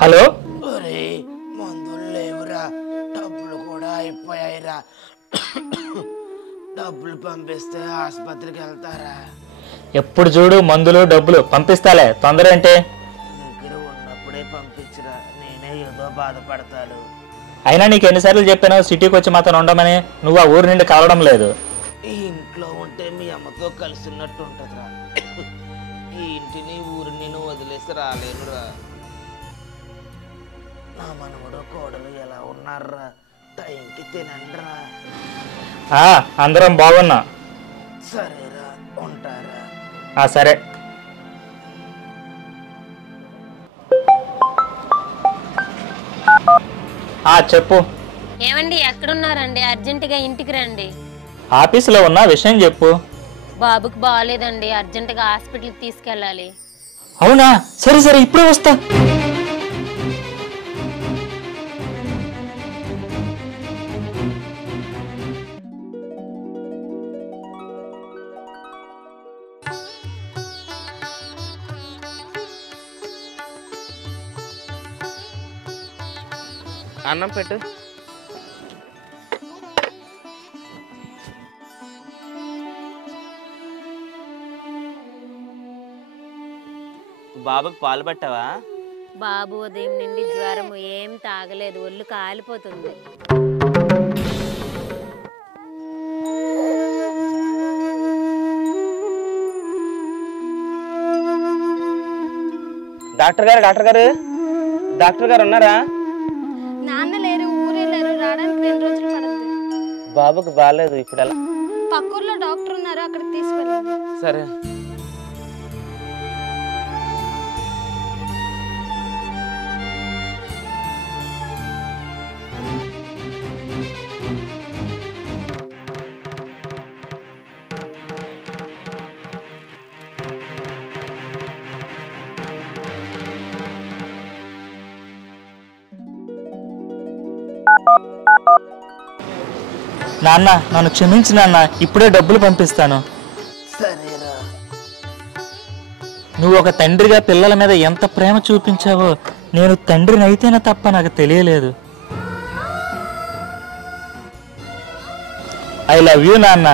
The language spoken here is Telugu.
హలో. ఒరే మందులు లేవురా, డబ్బులు కూడా అయిపోయాయిరా. డబ్బులు పంపిస్తే ఆసుపత్రికి వెళ్తారా? ఎప్పుడు చూడు మందులు డబ్బులు పంపిస్తాలే, తొందర ఏంటి? దగ్గర ఉన్నప్పుడే పంపించరా, నేనే ఏదో బాధపడతాను. అయినా నీకు ఎన్నిసార్లు చెప్పాను సిటీకి వచ్చి మాత్రం ఉండమని? నువ్వు ఆ ఊరి నుండి కలవడం లేదు. ఈ ఇంట్లో ఉంటే మీ అమ్మతో కలిసి ఉన్నట్టు ఉంటుందిరా. ఈ ఇంటిని ఊరిని నేను వదిలేసి రాలేనురా. నా మనవడు కోడలు ఎలా ఉన్నారా? టైంకి తినండిరా. అందరం బాగున్నా. సరేరా, ఉంటారా? సరే. చెప్పు. ఏమండి ఎక్కడున్నారండి? అర్జెంటుగా ఇంటికి రండి. ఆఫీసులో ఉన్న విషయం చెప్పు. బాబుకి బాగాలేదండి, అర్జెంటుగా హాస్పిటల్కి తీసుకెళ్ళాలి. అవునా? సరే సరే, ఇప్పుడే వస్తా. అన్నం పెట్టు. బాబుకి పాలు పట్టావా? బాబు ఉదయం నుండి జ్వరం, ఏం తాగలేదు, ఒళ్ళు కాలిపోతుంది. డాక్టర్ గారు, డాక్టర్ గారు, డాక్టర్ గారు ఉన్నారా? నాన్న లేరు, ఊరే లేరు, రావడానికి 2 రోజులు పడుతుంది. బాబుకి బాగాలేదు, ఇప్పుడు ఎలా? పక్కూర్లో డాక్టర్ ఉన్నారు, అక్కడికి తీసుకెళ్ళండి. సరే. నాన్న, నన్ను క్షమించు నాన్న, ఇప్పుడే డబ్బులు పంపిస్తాను. సరేరా. నువ్వు ఒక తండ్రిగా పిల్లల మీద ఎంత ప్రేమ చూపించావో నేను తండ్రిని అయితేనే తప్ప నాకు తెలియలేదు. ఐ లవ్ యూ నాన్న.